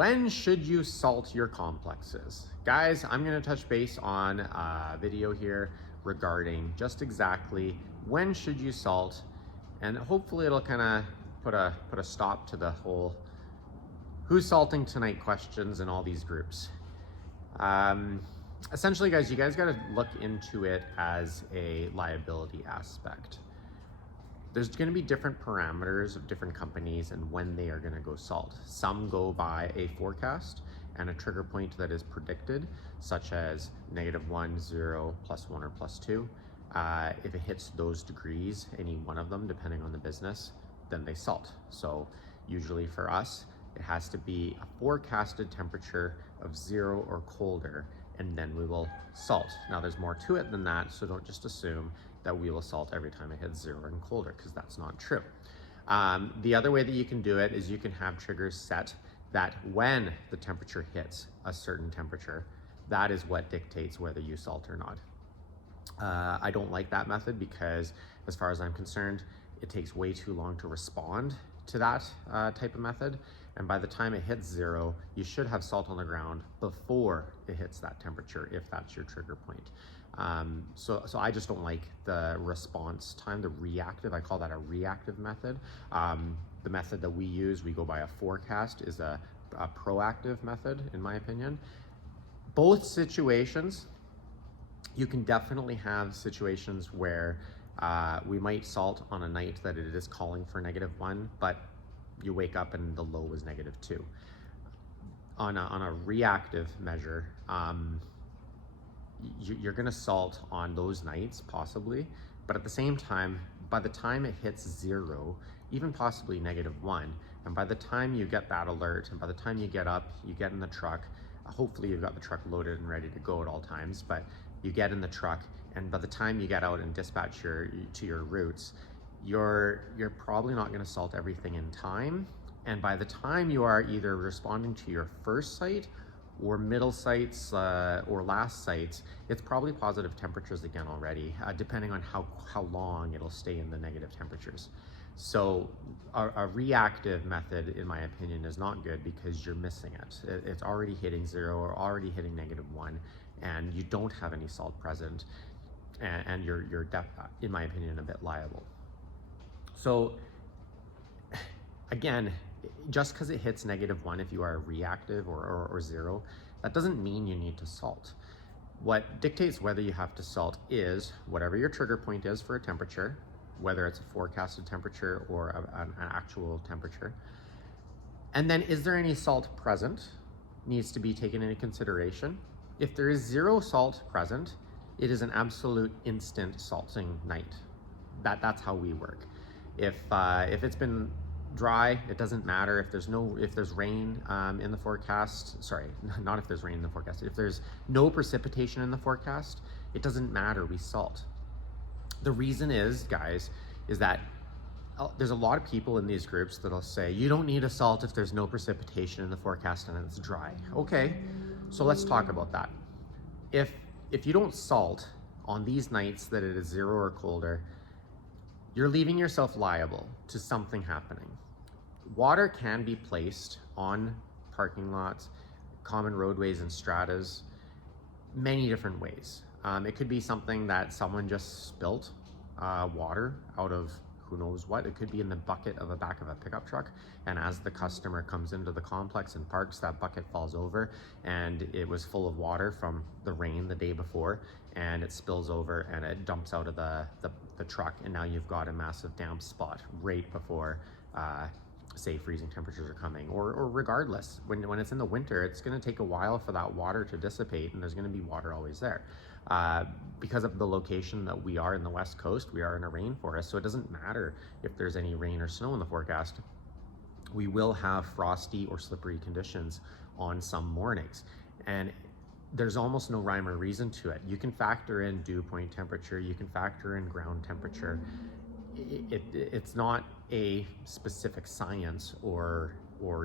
When should you salt your complexes? Guys, I'm going to touch base on a video here regarding just exactly when should you salt, and hopefully it'll kind of put a stop to the whole who's salting tonight questions in all these groups. Essentially, guys, you guys got to look into it as a liability aspect. There's going to be different parameters of different companies and when they are going to go salt. Some go by a forecast and a trigger point that is predicted, such as -1, 0, +1, or +2. If it hits those degrees, any one of them, depending on the business, then they salt. So usually for us, it has to be a forecasted temperature of 0 or colder, and then we will salt. Now there's more to it than that, so don't just assume that we will salt every time it hits 0 and colder, because that's not true. The other way that you can do it is you can have triggers set that when the temperature hits a certain temperature, that is what dictates whether you salt or not. I don't like that method because, as far as I'm concerned, it takes way too long to respond to that type of method. And by the time it hits 0, you should have salt on the ground before it hits that temperature, if that's your trigger point. So I just don't like the response time, the reactive, I call that a reactive method. The method that we use, we go by a forecast, is a proactive method, in my opinion. Both situations, you can definitely have situations where we might salt on a night that it is calling for -1, but you wake up and the low was -2. On a reactive measure, you're gonna salt on those nights, possibly, but at the same time, by the time it hits 0, even possibly -1, and by the time you get that alert, and by the time you get up, you get in the truck, hopefully you've got the truck loaded and ready to go at all times, but you get in the truck, and by the time you get out and dispatch to your routes, you're probably not gonna salt everything in time, and by the time you are either responding to your first site or middle sites or last sites, it's probably positive temperatures again already, depending on how long it'll stay in the negative temperatures. So a reactive method, in my opinion, is not good because you're missing it. It's already hitting 0 or already hitting -1, and you don't have any salt present, and you're in my opinion, a bit liable. So again, just because it hits -1, if you are reactive or 0, that doesn't mean you need to salt. What dictates whether you have to salt is whatever your trigger point is for a temperature, whether it's a forecasted temperature or an actual temperature. And then, is there any salt present? Needs to be taken into consideration. If there is 0 salt present, it is an absolute instant salting night. That's how we work. If it's been dry, it doesn't matter. If there's rain in the forecast, sorry, not if there's rain in the forecast. If there's no precipitation in the forecast, it doesn't matter, we salt. The reason is, guys, is that there's a lot of people in these groups that'll say, you don't need to salt if there's no precipitation in the forecast and it's dry. Okay, so let's talk about that. If you don't salt on these nights that it is 0 or colder, you're leaving yourself liable to something happening. Water can be placed on parking lots, common roadways and stratas, many different ways. It could be something that someone just spilt water out of who knows what. It could be in the bucket of the back of a pickup truck, and as the customer comes into the complex and parks, that bucket falls over and it was full of water from the rain the day before, and it spills over and it dumps out of the truck, and now you've got a massive damp spot right before say freezing temperatures are coming, or regardless, when it's in the winter, it's going to take a while for that water to dissipate, and there's going to be water always there. Because of the location that we are in the West Coast, we are in a rainforest, so it doesn't matter if there's any rain or snow in the forecast. We will have frosty or slippery conditions on some mornings, and there's almost no rhyme or reason to it. You can factor in dew point temperature, you can factor in ground temperature. It's not a specific science, or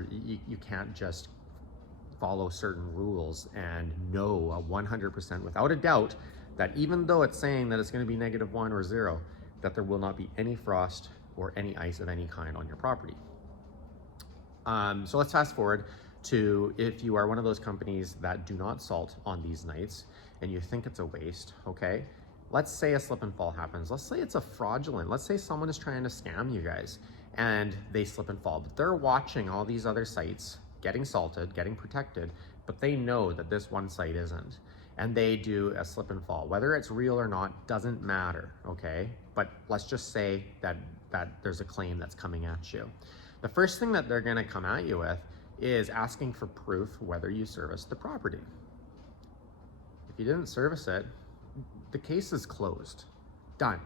you can't just follow certain rules and know 100% without a doubt that even though it's saying that it's going to be -1 or 0, that there will not be any frost or any ice of any kind on your property. So let's fast forward to if you are one of those companies that do not salt on these nights and you think it's a waste, okay? Let's say a slip and fall happens. Let's say it's a fraudulent. Let's say someone is trying to scam you guys and they slip and fall, but they're watching all these other sites getting salted, getting protected, but they know that this one site isn't. And they do a slip and fall. Whether it's real or not doesn't matter, okay? But let's just say that there's a claim that's coming at you. The first thing that they're gonna come at you with is asking for proof whether you serviced the property. If you didn't service it, the case is closed, done.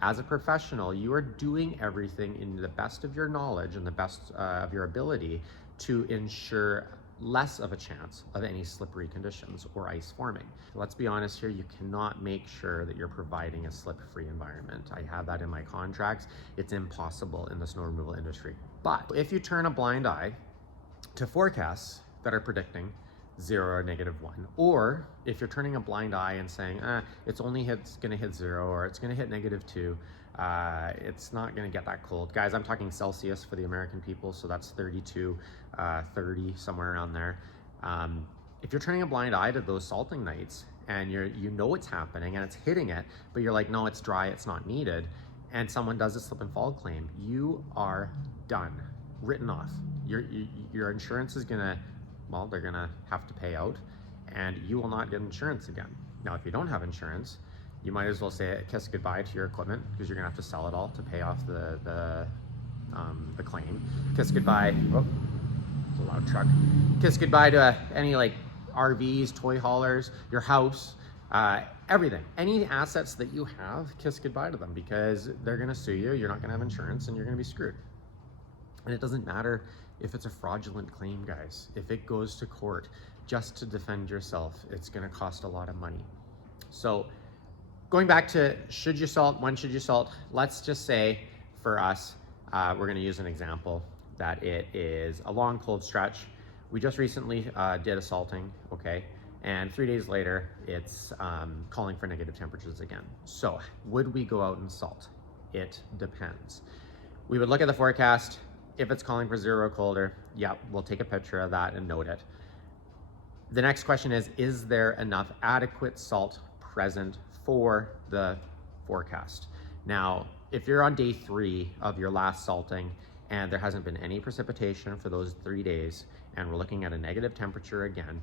As a professional, you are doing everything in the best of your knowledge and the best of your ability to ensure less of a chance of any slippery conditions or ice forming. Let's be honest here, you cannot make sure that you're providing a slip-free environment. I have that in my contracts. It's impossible in the snow removal industry. But if you turn a blind eye to forecasts that are predicting 0 or -1, or if you're turning a blind eye and saying, it's gonna hit 0 or it's gonna hit -2, it's not gonna get that cold. Guys, I'm talking Celsius for the American people, so that's 32, 30, somewhere around there. If you're turning a blind eye to those salting nights and you know it's happening and it's hitting it, but you're like, no, it's dry, it's not needed, and someone does a slip and fall claim, you are done, written off. Your insurance is gonna, well, they're gonna have to pay out and you will not get insurance again. Now, if you don't have insurance, you might as well say kiss goodbye to your equipment because you're gonna have to sell it all to pay off the claim. Kiss goodbye, oh, it's a loud truck. Kiss goodbye to any like RVs, toy haulers, your house, everything. Any assets that you have, kiss goodbye to them because they're gonna sue you, you're not gonna have insurance and you're gonna be screwed. And it doesn't matter if it's a fraudulent claim, guys. If it goes to court just to defend yourself, it's gonna cost a lot of money. So going back to should you salt, when should you salt? Let's just say for us, we're gonna use an example that it is a long cold stretch. We just recently did a salting, okay? And 3 days later, it's calling for negative temperatures again. So would we go out and salt? It depends. We would look at the forecast. If it's calling for 0 or colder, yeah, we'll take a picture of that and note it. The next question is there enough adequate salt present for the forecast? Now, if you're on day 3 of your last salting and there hasn't been any precipitation for those 3 days and we're looking at a negative temperature again,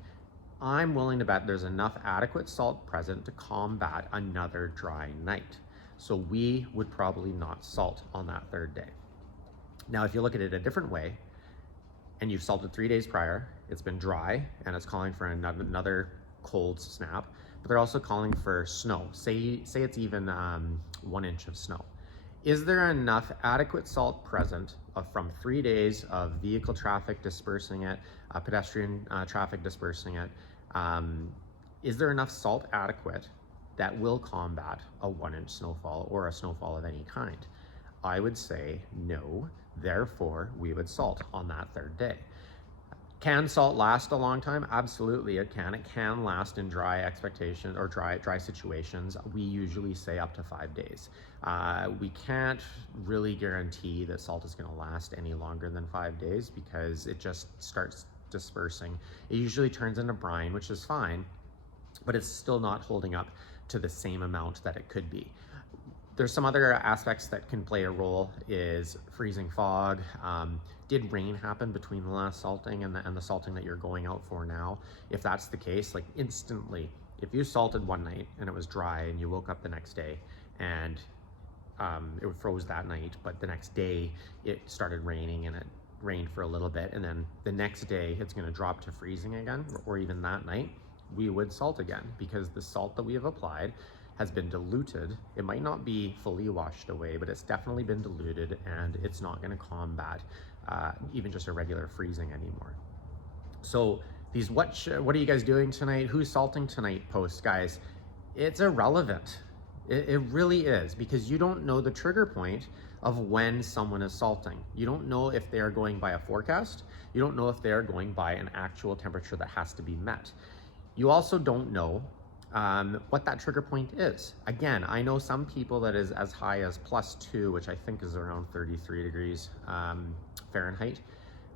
I'm willing to bet there's enough adequate salt present to combat another dry night. So we would probably not salt on that 3rd day. Now, if you look at it a different way, and you've salted 3 days prior, it's been dry, and it's calling for another cold snap, but they're also calling for snow. Say it's even 1 inch of snow. Is there enough adequate salt present from 3 days of vehicle traffic dispersing it, pedestrian traffic dispersing it? Is there enough salt adequate that will combat a 1 inch snowfall or a snowfall of any kind? I would say no, therefore we would salt on that 3rd day. Can salt last a long time? Absolutely it can. It can last in dry expectations or dry situations. We usually say up to 5 days. We can't really guarantee that salt is gonna last any longer than 5 days because it just starts dispersing. It usually turns into brine, which is fine, but it's still not holding up to the same amount that it could be. There's some other aspects that can play a role is freezing fog. Did rain happen between the last salting and the salting that you're going out for now? If that's the case, like instantly, if you salted one night and it was dry and you woke up the next day and it froze that night, but the next day it started raining and it rained for a little bit and then the next day it's gonna drop to freezing again, or even that night, we would salt again because the salt that we have applied has been diluted. It might not be fully washed away, but it's definitely been diluted and it's not gonna combat even just a regular freezing anymore. So these what are you guys doing tonight? Who's salting tonight posts, guys? It's irrelevant. It really is, because you don't know the trigger point of when someone is salting. You don't know if they are going by a forecast. You don't know if they are going by an actual temperature that has to be met. You also don't know what that trigger point is. Again, I know some people that is as high as +2, which I think is around 33 degrees Fahrenheit,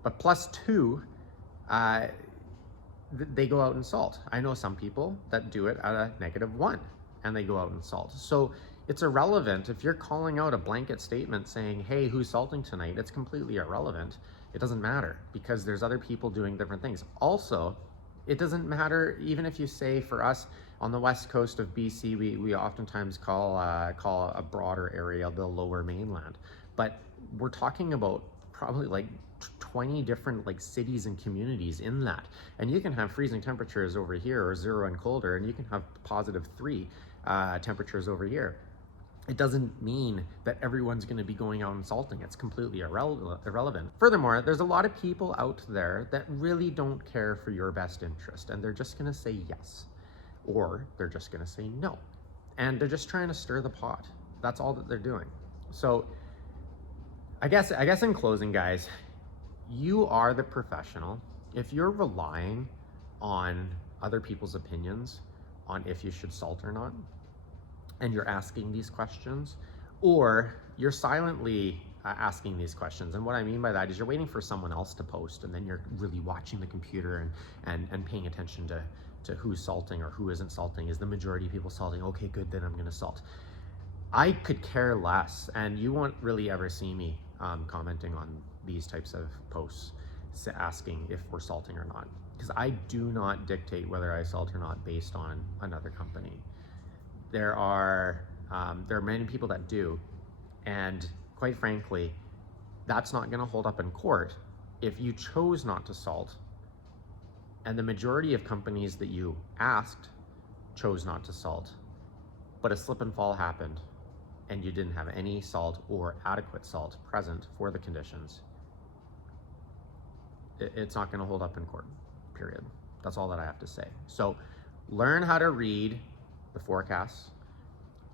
but +2 they go out and salt. I know some people that do it at a -1 and they go out and salt. So it's irrelevant if you're calling out a blanket statement saying, hey, who's salting tonight? It's completely irrelevant. It doesn't matter because there's other people doing different things. Also, it doesn't matter even if you say, for us on the west coast of BC, we oftentimes call a broader area the lower mainland. But we're talking about probably like 20 different like cities and communities in that. And you can have freezing temperatures over here or 0 and colder, and you can have +3 temperatures over here. It doesn't mean that everyone's going to be going out and salting. It's completely irrelevant. Furthermore, there's a lot of people out there that really don't care for your best interest, and they're just going to say yes, or they're just going to say no. And they're just trying to stir the pot. That's all that they're doing. So I guess in closing, guys, you are the professional. If you're relying on other people's opinions on if you should salt or not, and you're asking these questions, or you're silently asking these questions. And what I mean by that is you're waiting for someone else to post, and then you're really watching the computer and paying attention to who's salting or who isn't salting. Is the majority of people salting? Okay, good, then I'm gonna salt. I could care less, and you won't really ever see me commenting on these types of posts asking if we're salting or not, because I do not dictate whether I salt or not based on another company. There are many people that do, and quite frankly, that's not going to hold up in court if you chose not to salt, and the majority of companies that you asked chose not to salt, but a slip and fall happened, and you didn't have any salt or adequate salt present for the conditions. It's not going to hold up in court, period. That's all that I have to say. So learn how to read the forecasts,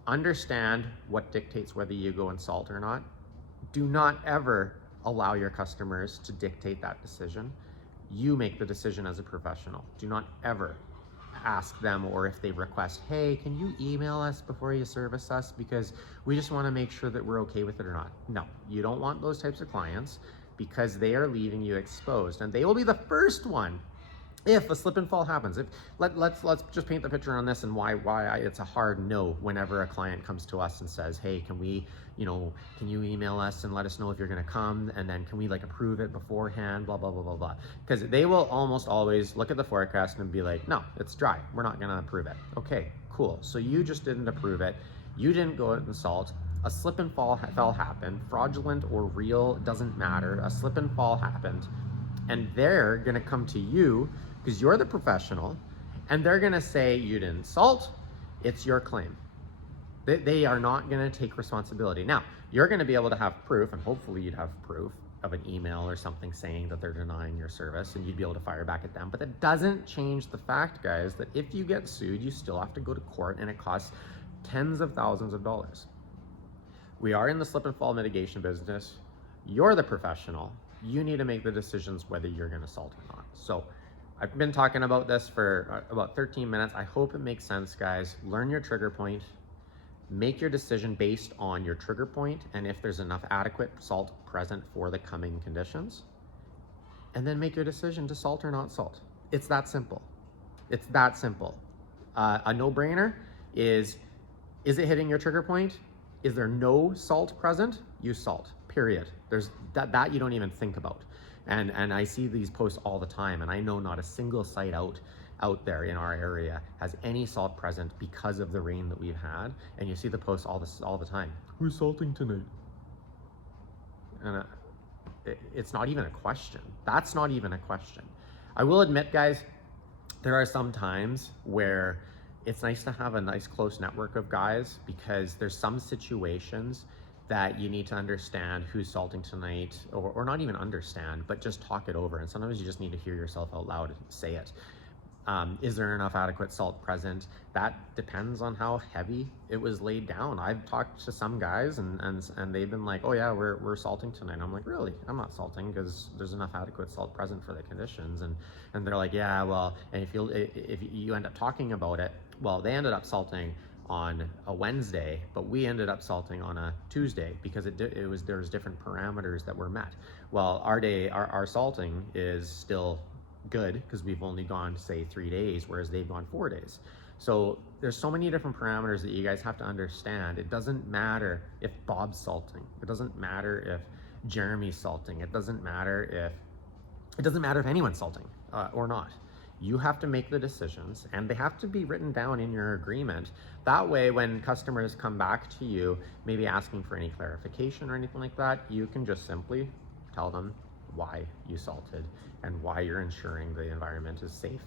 understand what dictates whether you go and salt or not. Do not ever allow your customers to dictate that decision. You make the decision as a professional. Do not ever ask them, or if they request, hey, can you email us before you service us because we just want to make sure that we're okay with it or not. No, you don't want those types of clients, because they are leaving you exposed, and they will be the first one if a slip and fall happens. If let's just paint the picture on this, and why it's a hard no whenever a client comes to us and says, hey, can we, can you email us and let us know if you're going to come, and then can we like approve it beforehand, blah blah blah blah blah. Because they will almost always look at the forecast and be like, no, it's dry, we're not going to approve it. Okay, cool. So you just didn't approve it, you didn't go out and salt. A slip and fall happened, fraudulent or real, doesn't matter. A slip and fall happened, and they're gonna come to you because you're the professional, and they're gonna say you didn't salt, it's your claim. They are not gonna take responsibility. Now, you're gonna be able to have proof, and hopefully you'd have proof of an email or something saying that they're denying your service, and you'd be able to fire back at them. But that doesn't change the fact, guys, that if you get sued, you still have to go to court, and it costs tens of thousands of dollars. We are in the slip and fall mitigation business. You're the professional. You need to make the decisions whether you're going to salt or not. So I've been talking about this for about 13 minutes. I hope it makes sense, guys. Learn your trigger point. Make your decision based on your trigger point and if there's enough adequate salt present for the coming conditions. And then make your decision to salt or not salt. It's that simple. It's that simple. A no-brainer is it hitting your trigger point? Is there no salt present? You salt, period. There's that you don't even think about. And I see these posts all the time, and I know not a single site out there in our area has any salt present because of the rain that we've had. And you see the posts all the time. Who's salting tonight? And it's not even a question. That's not even a question. I will admit, guys, there are some times where it's nice to have a nice close network of guys, because there's some situations that you need to understand who's salting tonight, or not even understand, but just talk it over. And sometimes you just need to hear yourself out loud say it. Is there enough adequate salt present? That depends on how heavy it was laid down. I've talked to some guys and they've been like, oh yeah, we're salting tonight. I'm like, really? I'm not salting because there's enough adequate salt present for the conditions. And they're like, yeah, well, and if you end up talking about it, well, they ended up salting on a Wednesday, but we ended up salting on a Tuesday because there was different parameters that were met. Well, our salting is still good because we've only gone, say, 3 days, whereas they've gone 4 days. So there's so many different parameters that you guys have to understand. It doesn't matter if Bob's salting. It doesn't matter if Jeremy's salting. It doesn't matter if anyone's salting or not. You have to make the decisions, and they have to be written down in your agreement. That way, when customers come back to you, maybe asking for any clarification or anything like that, you can just simply tell them why you salted and why you're ensuring the environment is safe.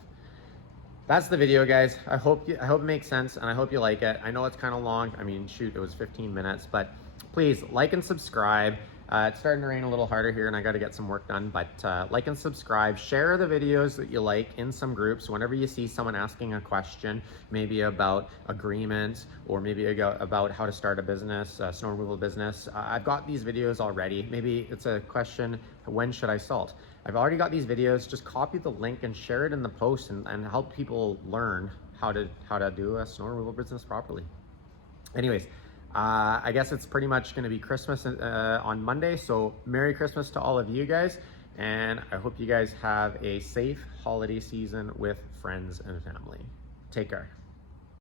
That's the video, guys. I hope it makes sense, and I hope you like it. I know it's kind of long. I mean, shoot, it was 15 minutes, but please like and subscribe. It's starting to rain a little harder here and I got to get some work done, but like and subscribe, share the videos that you like in some groups. Whenever you see someone asking a question, maybe about agreements or maybe about how to start a business, snow removal business, I've got these videos already. Maybe it's a question, when should I salt? I've already got these videos. Just copy the link and share it in the post and help people learn how to do a snow removal business properly. Anyways, I guess it's pretty much going to be Christmas on Monday, so Merry Christmas to all of you guys, and I hope you guys have a safe holiday season with friends and family. Take care.